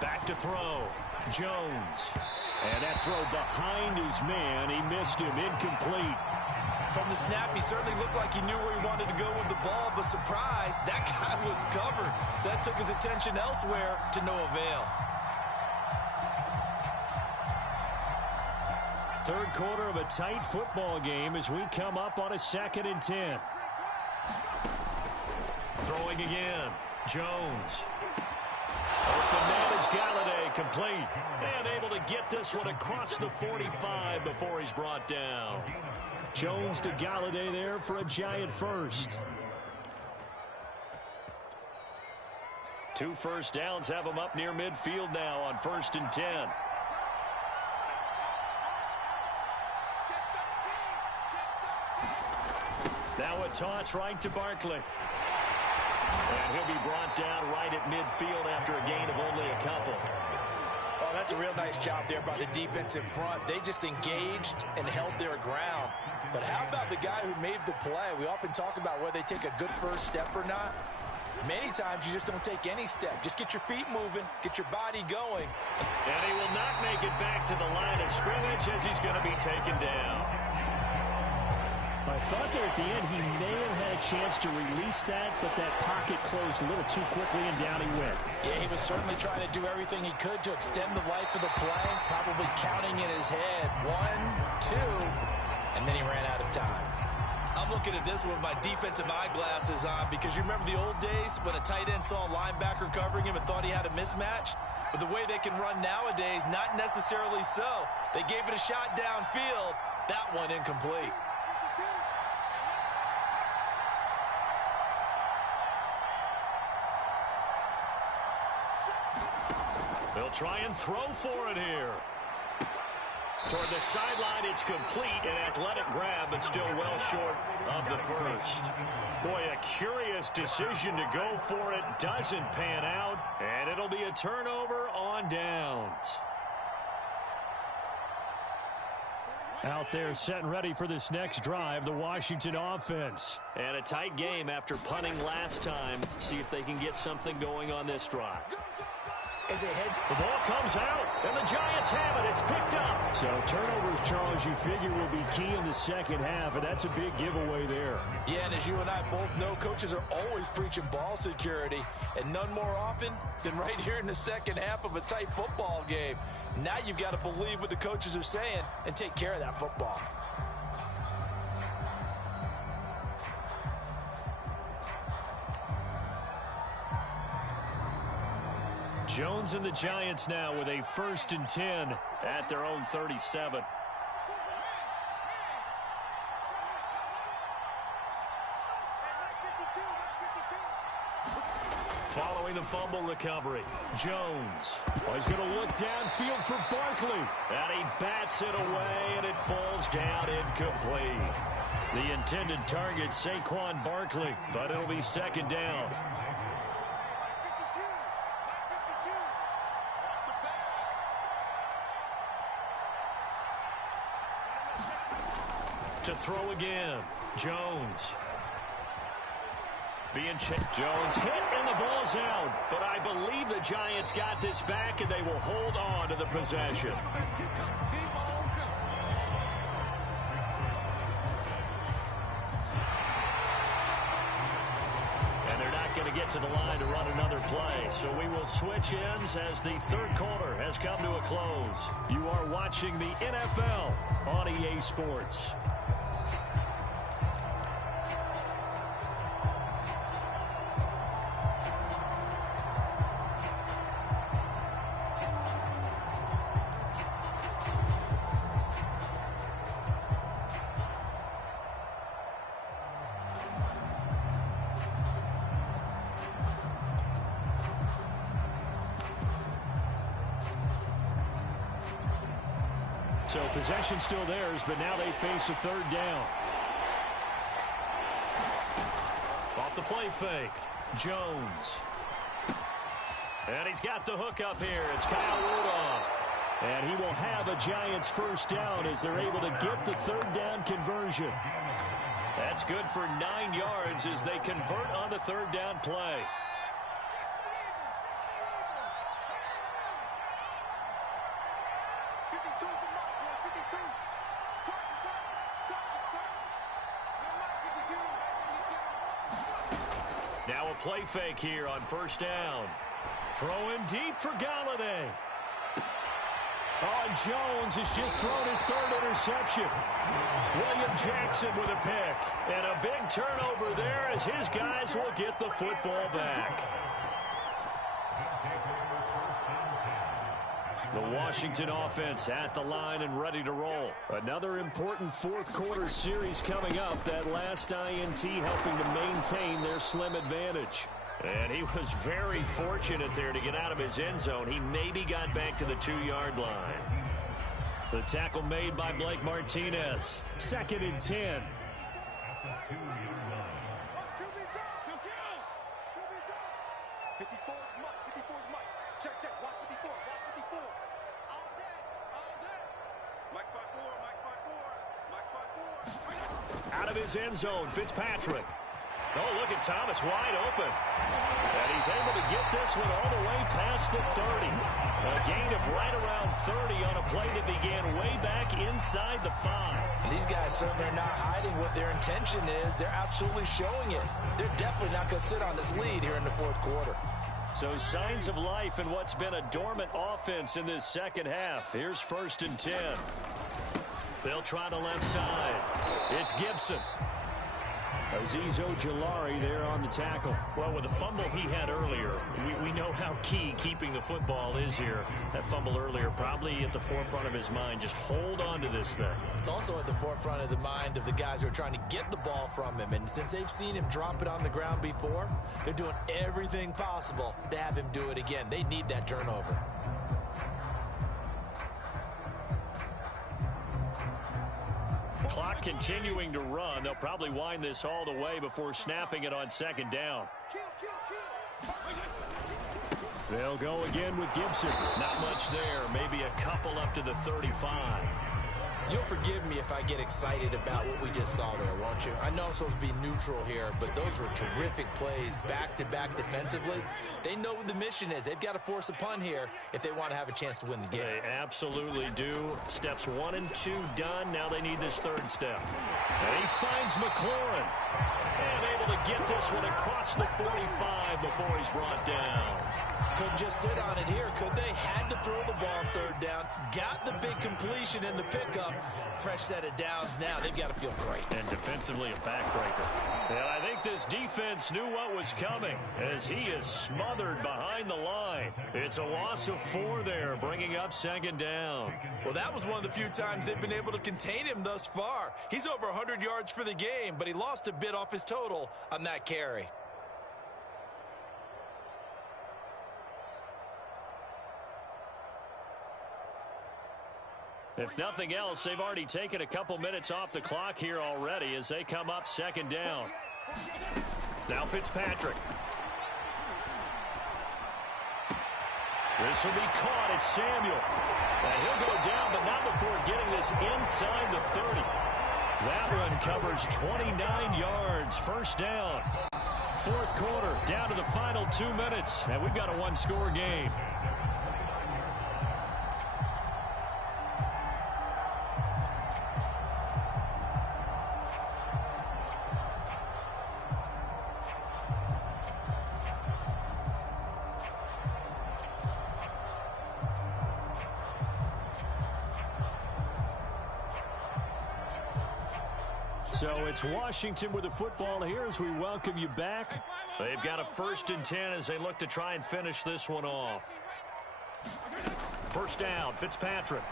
Back to throw. Jones. And that throw behind his man. He missed him. Incomplete. From the snap, he certainly looked like he knew where he wanted to go with the ball, but surprise, that guy was covered. So that took his attention elsewhere to no avail. Third quarter of a tight football game as we come up on a 2nd and 10. Throwing again. Jones. Open man is Galladay, complete. And able to get this one across the 45 before he's brought down. Jones to Galladay there for a Giant first. 2 first downs have him up near midfield now on 1st and 10. Now a toss right to Barkley. And he'll be brought down right at midfield after a gain of only a couple. Oh, that's a real nice job there by the defensive front. They just engaged and held their ground. But how about the guy who made the play? We often talk about whether they take a good first step or not. Many times you just don't take any step. Just get your feet moving, get your body going. And he will not make it back to the line of scrimmage as he's going to be taken down. I thought there at the end he may have had a chance to release that, but that pocket closed a little too quickly, and down he went. Yeah, he was certainly trying to do everything he could to extend the life of the play, probably counting in his head 1, 2, and then he ran out of time. I'm looking at this with my defensive eyeglasses on because you remember the old days when a tight end saw a linebacker covering him and thought he had a mismatch? But the way they can run nowadays, not necessarily so. They gave it a shot downfield. That one incomplete. They'll try and throw for it here. Toward the sideline, it's complete. An athletic grab, but still well short of the first. Boy, a curious decision to go for it. Doesn't pan out, and it'll be a turnover on downs. Out there set and ready for this next drive, the Washington offense. And a tight game after punting last time. See if they can get something going on this drive. The ball comes out, and the Giants have it. It's picked up. So turnovers, Charles, you figure will be key in the second half, and that's a big giveaway there. Yeah, and as you and I both know, coaches are always preaching ball security, and none more often than right here in the second half of a tight football game. Now you've got to believe what the coaches are saying and take care of that football. Jones and the Giants now with a 1st and 10 at their own 37. Following the fumble recovery, Jones. Oh, he's going to look downfield for Barkley. And he bats it away, and it falls down incomplete. The intended target, Saquon Barkley, but it'll be 2nd down. To throw again, Jones. Being checked. Jones hit and the ball's out. But I believe the Giants got this back and they will hold on to the possession. And they're not going to get to the line to run another play. So we will switch ends as the third quarter has come to a close. You are watching the NFL on EA Sports. So possession still theirs, but now they face a 3rd down. Off the play fake, Jones. And he's got the hook up here. It's Kyle Rudolph. And he will have a Giants 1st down as they're able to get the 3rd down conversion. That's good for 9 yards as they convert on the 3rd down play. Now a play fake here on first down. Throwing deep for Galladay. Oh, and Jones has just thrown his third interception. William Jackson with a pick. And a big turnover there as his guys will get the football back. The Washington offense at the line and ready to roll. Another important fourth quarter series coming up. That last INT helping to maintain their slim advantage. And he was very fortunate there to get out of his end zone. He maybe got back to the 2-yard line. The tackle made by Blake Martinez. 2nd and 10. Out of his end zone, Fitzpatrick. Oh, look at Thomas wide open. And he's able to get this one all the way past the 30. A gain of right around 30 on a play that began way back inside the 5. These guys certainly are not hiding what their intention is. They're absolutely showing it. They're definitely not going to sit on this lead here in the fourth quarter. So signs of life in what's been a dormant offense in this second half. Here's 1st and 10. They'll try the left side. It's Gibson. Azeez Ojulari there on the tackle. Well, with the fumble he had earlier, we know how key keeping the football is here. That fumble earlier probably at the forefront of his mind. Just hold on to this thing. It's also at the forefront of the mind of the guys who are trying to get the ball from him. And since they've seen him drop it on the ground before, they're doing everything possible to have him do it again. They need that turnover. Clock continuing to run. They'll probably wind this all the way before snapping it on 2nd down. They'll go again with Gibson. Not much there. Maybe a couple up to the 35. You'll forgive me if I get excited about what we just saw there, won't you? I know I'm supposed to be neutral here, but those were terrific plays back-to-back defensively. They know what the mission is. They've got to force a punt here if they want to have a chance to win the game. They absolutely do. Steps 1 and 2 done. Now they need this 3rd step. And he finds McLaurin. And able to get this one across the 45 before he's brought down. Couldn't just sit on it here, could they? Had to throw the ball on 3rd down. Got the big completion in the pickup. Fresh set of downs now. They've got to feel great. And defensively a backbreaker. And I think this defense knew what was coming as he is smothered behind the line. It's a loss of 4 there, bringing up 2nd down. Well, that was one of the few times they've been able to contain him thus far. He's over 100 yards for the game, but he lost a bit off his total on that carry. If nothing else, they've already taken a couple minutes off the clock here already as they come up 2nd down. Now Fitzpatrick. This will be caught. It's Samuel. And he'll go down, but not before getting this inside the 30. That run covers 29 yards. 1st down. 4th quarter, down to the final 2 minutes. And we've got a 1-score game. So it's Washington with the football here as we welcome you back. They've got a 1st and 10 as they look to try and finish this one off. 1st down, Fitzpatrick.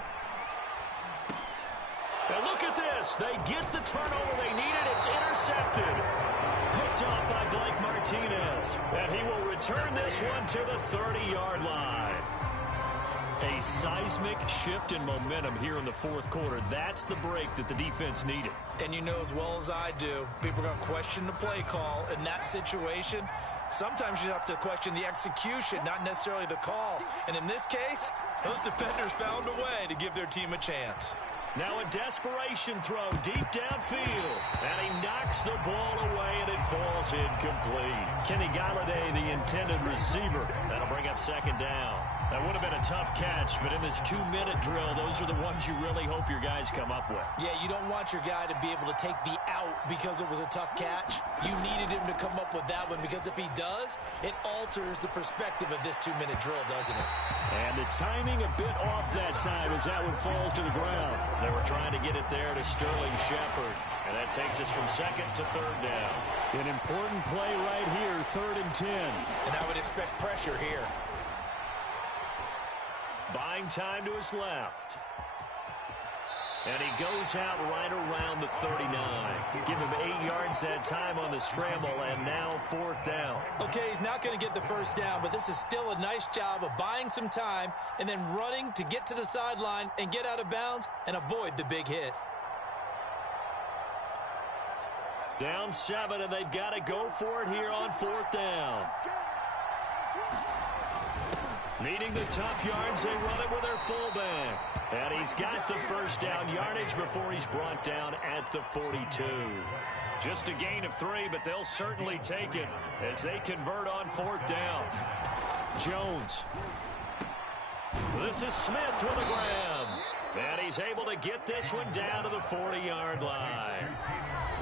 Now look at this. They get the turnover they needed. It's intercepted. Picked off by Blake Martinez. And he will return this one to the 30-yard line. A seismic shift in momentum here in the 4th quarter. That's the break that the defense needed. And you know as well as I do, people are going to question the play call in that situation. Sometimes you have to question the execution, not necessarily the call. And in this case, those defenders found a way to give their team a chance. Now a desperation throw deep downfield. And he knocks the ball away, and it falls ball's incomplete. Kenny Galladay, the intended receiver. That'll bring up second down. That would have been a tough catch, but in this 2-minute drill, those are the ones you really hope your guys come up with. Yeah, you don't want your guy to be able to take the out because it was a tough catch. You needed him to come up with that one, because if he does, it alters the perspective of this 2-minute drill, doesn't it? And the timing a bit off that time as that one falls to the ground. They were trying to get it there to Sterling Shepard, and that takes us from second to third down. An important play right here, 3rd and 10. And I would expect pressure here. Buying time to his left. And he goes out right around the 39. Give him 8 yards that time on the scramble, and now 4th down. Okay, he's not going to get the first down, but this is still a nice job of buying some time and then running to get to the sideline and get out of bounds and avoid the big hit. Down 7, and they've got to go for it here on 4th down. Needing the tough yards, they run it with their fullback. And he's got the first down yardage before he's brought down at the 42. Just a gain of 3, but they'll certainly take it as they convert on 4th down. Jones. This is Smith with a grab. And he's able to get this one down to the 40-yard line.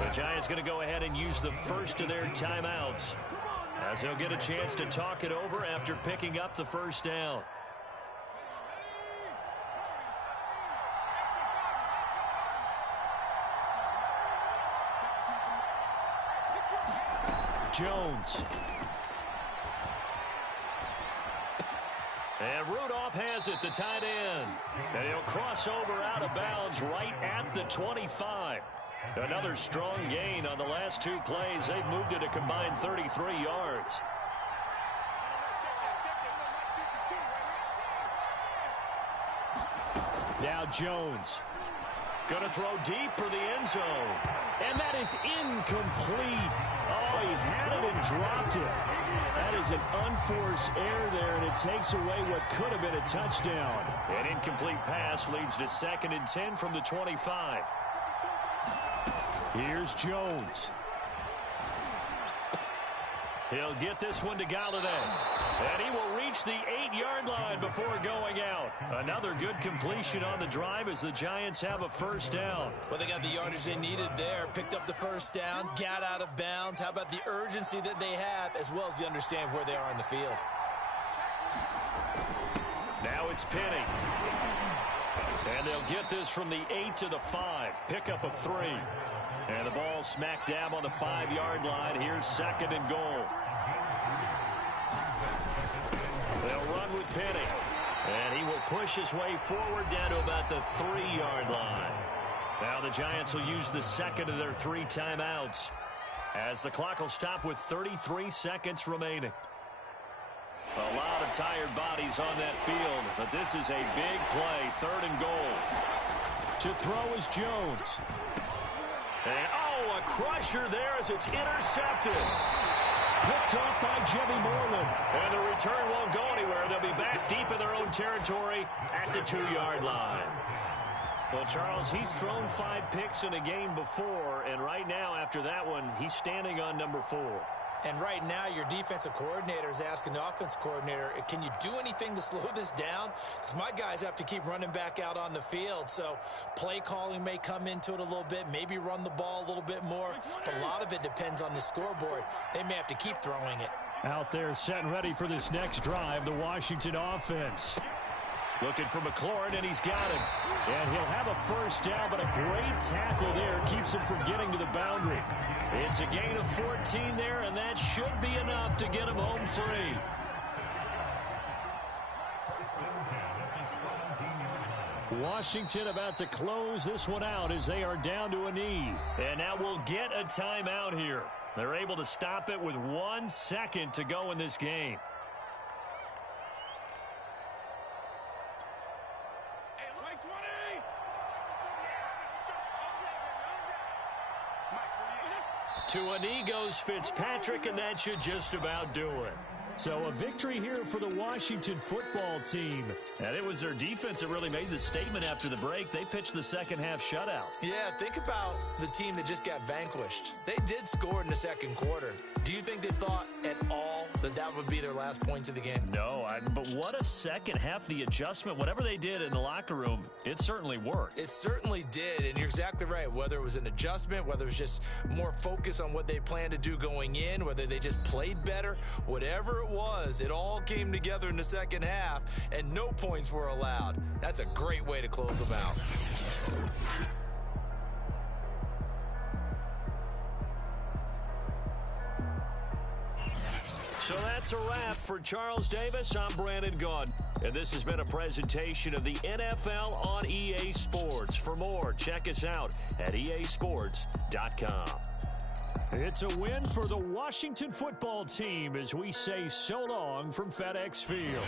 The Giants going to go ahead and use the first of their timeouts, as they'll get a chance to talk it over after picking up the first down. Jones. And Rudolph has it, the tight end. And he'll cross over out of bounds right at the 25. Another strong gain on the last 2 plays. They've moved it a combined 33 yards. Now Jones. Going to throw deep for the end zone. And that is incomplete. Oh, he had it and dropped it. That is an unforced error there, and it takes away what could have been a touchdown. An incomplete pass leads to 2nd and 10 from the 25. Here's Jones. He'll get this one to Galladay. And he will reach the 8-yard line before going out. Another good completion on the drive as the Giants have a first down. Well, they got the yardage they needed there. Picked up the first down, got out of bounds. How about the urgency that they have, as well as the understand where they are in the field. Now it's Penny. And they'll get this from the 8 to the 5. Pick up a 3. And the ball smack dab on the 5-yard line. Here's 2nd and goal. They'll run with Penny. And he will push his way forward down to about the 3-yard line. Now the Giants will use the 2nd of their 3 timeouts, as the clock will stop with 33 seconds remaining. A lot of tired bodies on that field, but this is a big play. 3rd and goal. To throw is Jones. And, oh, a crusher there as it's intercepted. Picked off by Jimmy Moreland. And the return won't go anywhere. They'll be back deep in their own territory at the 2-yard line. Well, Charles, he's thrown 5 picks in a game before, and right now, after that one, he's standing on number 4. And right now, your defensive coordinator is asking the offense coordinator, can you do anything to slow this down? Because my guys have to keep running back out on the field. So play calling may come into it a little bit, maybe run the ball a little bit more. But a lot of it depends on the scoreboard. They may have to keep throwing it. Out there set and ready for this next drive, the Washington offense. Looking for McLaurin, and he's got him. And he'll have a first down, but a great tackle there keeps him from getting to the boundary. It's a gain of 14 there, and that should be enough to get him home free. Washington about to close this one out as they are down to a knee. And now we'll get a timeout here. They're able to stop it with 1 second to go in this game. To a knee goes Fitzpatrick, and that should just about do it. So a victory here for the Washington football team. And it was their defense that really made the statement after the break. They pitched the second half shutout. Yeah, think about the team that just got vanquished. They did score in the second quarter. Do you think they thought at all that that would be their last points of the game? No, but what a second half. The adjustment, whatever they did in the locker room, it certainly worked. It certainly did, and you're exactly right. Whether it was an adjustment, whether it was just more focus on what they planned to do going in, whether they just played better, whatever it was, it all came together in the second half, and no points were allowed. That's a great way to close them out. So that's a wrap for Charles Davis. I'm Brandon Gaudin, and this has been a presentation of the NFL on EA Sports. For more, check us out at easports.com. It's a win for the Washington football team as we say so long from FedEx Field.